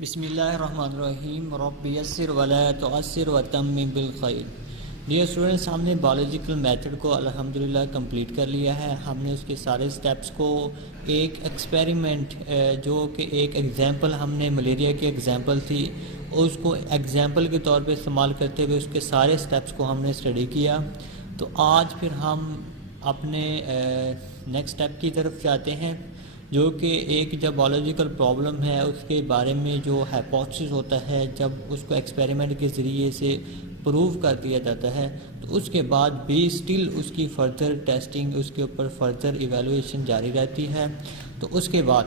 بسم اللہ الرحمن الرحیم رب یسر ولا تعسر وتمم بالخیر۔ ڈیئر اسٹوڈنٹس، ہم نے بایولوجیکل میتھڈ کو الحمدللہ کمپلیٹ کر لیا ہے۔ ہم نے اس کے سارے سٹیپس کو ایک ایکسپیریمنٹ جو کہ ایک ایگزامپل ہم نے ملیریا کی ایگزامپل تھی، اس کو ایگزامپل کے طور پہ استعمال کرتے ہوئے اس کے سارے سٹیپس کو ہم نے اسٹڈی کیا۔ تو آج پھر ہم اپنے نیکسٹ سٹیپ کی طرف جاتے ہیں، جو کہ ایک جب بایولوجیکل پرابلم ہے اس کے بارے میں جو ہائپوتھسس ہوتا ہے، جب اس کو ایکسپیریمنٹ کے ذریعے سے پروو کر دیا جاتا ہے تو اس کے بعد بھی سٹل اس کی فردر ٹیسٹنگ، اس کے اوپر فردر ایویلویشن جاری رہتی ہے۔ تو اس کے بعد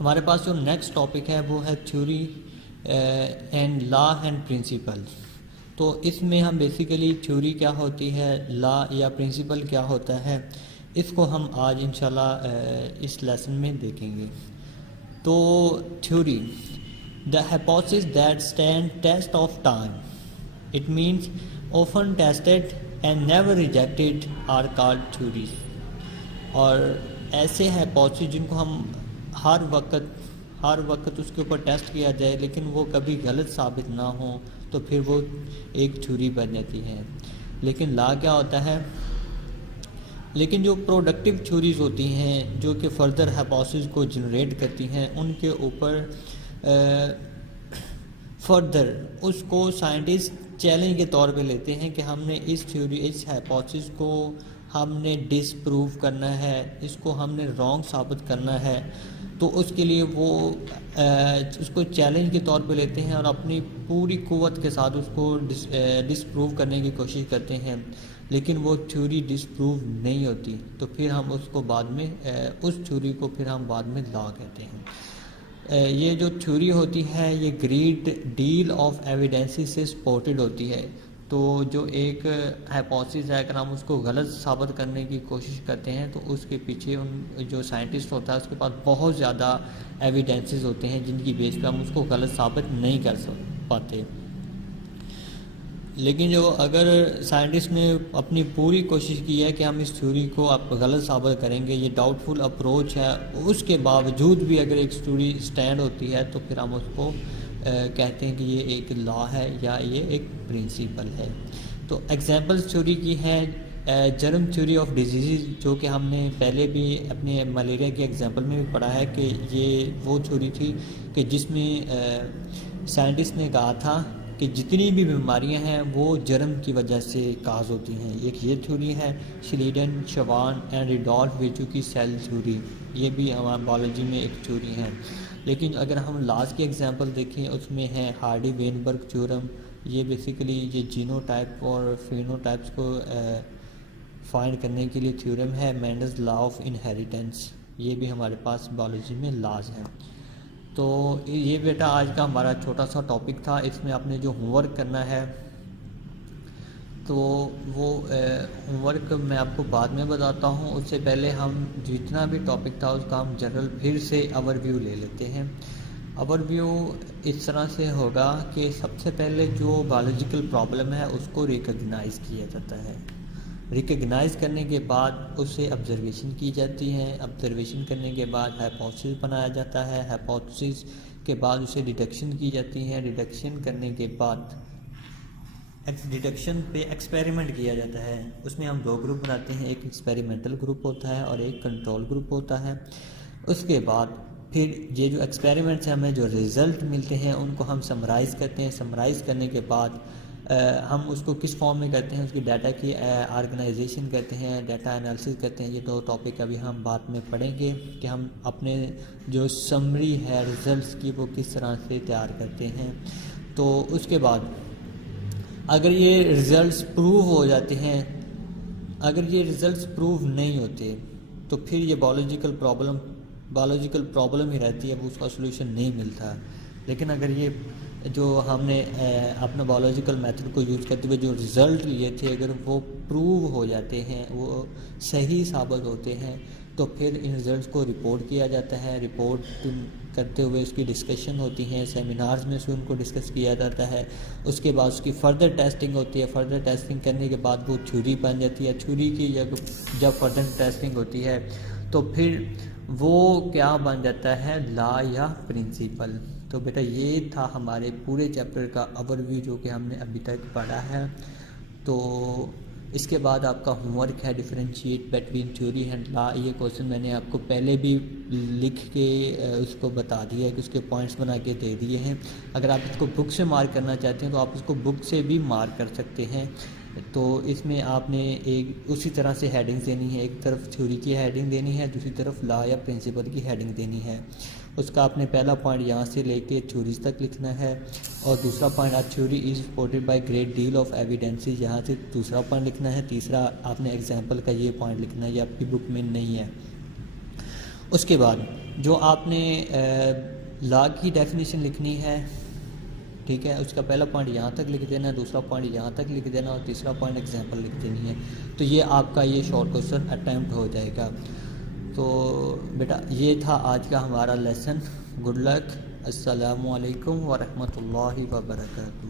ہمارے پاس جو نیکسٹ ٹاپک ہے وہ ہے theory and law and principle. تو اس میں ہم بیسیکلی تھیوری کیا ہوتی ہے، لا یا پرنسپل کیا ہوتا ہے، اس کو ہم آج انشاءاللہ اس لیسن میں دیکھیں گے۔ تو theory: the hypothesis that stand test of time, it means often tested and never rejected, are called theories۔ اور ایسے ہائپوتھسس جن کو ہم ہر وقت اس کے اوپر ٹیسٹ کیا جائے لیکن وہ کبھی غلط ثابت نہ ہوں تو پھر وہ ایک تھیوری بن جاتی ہے۔ لیکن لا کیا ہوتا ہے؟ لیکن جو پروڈکٹیو تھیوریز ہوتی ہیں جو کہ فردر ہائپوتھسس کو جنریٹ کرتی ہیں، ان کے اوپر فردر اس کو سائنٹسٹ چیلنج کے طور پہ لیتے ہیں کہ ہم نے اس ہائپوتھسس کو ہم نے ڈس پروو کرنا ہے، اس کو ہم نے رانگ ثابت کرنا ہے۔ تو اس کے لیے وہ اس کو چیلنج کے طور پہ لیتے ہیں اور اپنی پوری قوت کے ساتھ اس کو ڈس پروو کرنے کی کوشش کرتے ہیں، لیکن وہ تھیوری ڈس پروو نہیں ہوتی۔ تو پھر ہم اس کو بعد میں اس تھیوری کو پھر ہم بعد میں لا کہتے ہیں۔ یہ جو تھیوری ہوتی ہے یہ گریٹ ڈیل آف ایویڈنسز سے سپورٹڈ ہوتی ہے۔ تو جو ایک ہائپوتھسس ہے، اگر ہم اس کو غلط ثابت کرنے کی کوشش کرتے ہیں تو اس کے پیچھے جو سائنٹسٹ ہوتا ہے اس کے پاس بہت زیادہ ایویڈنسز ہوتے ہیں جن کی بیس پہ ہم اس کو غلط ثابت نہیں کر پاتے۔ لیکن جو اگر سائنٹسٹ نے اپنی پوری کوشش کی ہے کہ ہم اس تھیوری کو آپ غلط ثابت کریں گے، یہ ڈاؤٹ فل اپروچ ہے، اس کے باوجود بھی اگر ایک تھیوری سٹینڈ ہوتی ہے تو پھر ہم اس کو کہتے ہیں کہ یہ ایک لا ہے یا یہ ایک پرنسپل ہے۔ تو ایگزامپل تھیوری کی ہے جرم تھیوری آف ڈیزیز، جو کہ ہم نے پہلے بھی اپنے ملیریا کے ایگزامپل میں بھی پڑھا ہے کہ یہ وہ تھیوری تھی کہ جس میں سائنٹسٹ نے کہا تھا کہ جتنی بھی بیماریاں ہیں وہ جرم کی وجہ سے کاز ہوتی ہیں۔ ایک یہ تھیوری ہے شلیڈن، شوان اینڈ ریڈولف ویچو کی سیل تھیوری، یہ بھی ہمارے بایولوجی میں ایک تھیوری ہے۔ لیکن اگر ہم لاز کی ایگزامپل دیکھیں اس میں ہے ہارڈی وینبرگ تھیورم، یہ بیسیکلی یہ جینو ٹائپ اور فینو ٹائپس کو فائنڈ کرنے کے لیے تھیورم ہے۔ مینڈلز لا آف انہیریٹنس، یہ بھی ہمارے پاس بایولوجی میں لاز ہیں۔ تو یہ بیٹا آج کا ہمارا چھوٹا سا ٹاپک تھا، اس میں آپ نے جو ہوم ورک کرنا ہے تو وہ ہوم ورک میں آپ کو بعد میں بتاتا ہوں۔ اس سے پہلے ہم جتنا بھی ٹاپک تھا اس کا ہم جنرل پھر سے اوور ویو لے لیتے ہیں۔ اوور ویو اس طرح سے ہوگا کہ سب سے پہلے جو بایولوجیکل پرابلم ہے اس کو ریکگنائز کیا جاتا ہے۔ ریکگنائز کرنے کے بعد اسے آبزرویشن کی جاتی ہے، آبزرویشن کرنے کے بعد ہائپوتھسس بنایا جاتا ہے، ہائپوتھسس کے بعد اسے ڈیڈکشن کی جاتی ہے، ڈیڈکشن کرنے کے بعد ڈیڈکشن پہ ایکسپیریمنٹ کیا جاتا ہے۔ اس میں ہم دو گروپ بناتے ہیں، ایک ایکسپیریمنٹل گروپ ہوتا ہے اور ایک کنٹرول گروپ ہوتا ہے۔ اس کے بعد پھر یہ جو ایکسپیریمنٹس ہیں ہمیں جو ریزلٹ ملتے ہیں ان کو ہم سمرائز کرتے ہیں۔ سمرائز کرنے کے بعد ہم اس کو کس فارم میں کرتے ہیں، اس کی ڈیٹا کی آرگنائزیشن کرتے ہیں، ڈیٹا انالیسس کرتے ہیں۔ یہ دو ٹاپک ابھی ہم بعد میں پڑھیں گے کہ ہم اپنے جو سمری ہے ریزلٹس کی وہ کس طرح سے تیار کرتے ہیں۔ تو اس کے بعد اگر یہ ریزلٹس پروو ہو جاتے ہیں، اگر یہ ریزلٹس پروو نہیں ہوتے تو پھر یہ بایولوجیکل پرابلم ہی رہتی ہے، وہ اس کا سولوشن نہیں ملتا۔ لیکن اگر یہ جو ہم نے اپنا بایولوجیکل میتھڈ کو یوز کرتے ہوئے جو ریزلٹ لیے تھے اگر وہ پروو ہو جاتے ہیں، وہ صحیح ثابت ہوتے ہیں، تو پھر ان ریزلٹس کو رپورٹ کیا جاتا ہے۔ رپورٹ کرتے ہوئے اس کی ڈسکشن ہوتی ہیں، سیمینارز میں سے ان کو ڈسکس کیا جاتا ہے۔ اس کے بعد اس کی فردر ٹیسٹنگ ہوتی ہے، فردر ٹیسٹنگ کرنے کے بعد وہ تھیوری بن جاتی ہے۔ تھیوری کی جب فردر ٹیسٹنگ ہوتی ہے تو پھر وہ کیا بن جاتا ہے، لا یا پرنسپل۔ تو بیٹا یہ تھا ہمارے پورے چیپٹر کا اوور ویو جو کہ ہم نے ابھی تک پڑھا ہے۔ تو اس کے بعد آپ کا ہوم ورک ہے ڈیفرینشیٹ بٹوین تھیوری اینڈ لا۔ یہ کویشچن میں نے آپ کو پہلے بھی لکھ کے اس کو بتا دیا ہے کہ اس کے پوائنٹس بنا کے دے دیے ہیں۔ اگر آپ اس کو بک سے مارک کرنا چاہتے ہیں تو آپ اس کو بک سے بھی مارک کر سکتے ہیں۔ تو اس میں آپ نے ایک اسی طرح سے ہیڈنگز دینی ہے، ایک طرف تھیوری کی ہیڈنگ دینی ہے، دوسری طرف لا یا پرنسپل کی ہیڈنگ دینی ہے۔ اس کا آپ نے پہلا پوائنٹ یہاں سے لے کے تھیوریز تک لکھنا ہے، اور دوسرا پوائنٹ آپ theory is supported by great deal of evidences, یہاں سے دوسرا پوائنٹ لکھنا ہے۔ تیسرا آپ نے ایگزامپل کا یہ پوائنٹ لکھنا ہے، یہ آپ کی بک میں نہیں ہے۔ اس کے بعد جو آپ نے لا کی ڈیفینیشن لکھنی ہے، ٹھیک ہے، اس کا پہلا پوائنٹ یہاں تک لکھ دینا ہے، دوسرا پوائنٹ یہاں تک لکھ دینا، اور تیسرا پوائنٹ ایگزامپل لکھ دینی ہے۔ تو یہ آپ کا یہ شارٹ کویسچن اٹیمپٹ ہو جائے گا۔ تو بیٹا یہ تھا آج کا ہمارا لیسن۔ گڈ لک، السلام علیکم ورحمۃ اللہ وبرکاتہ۔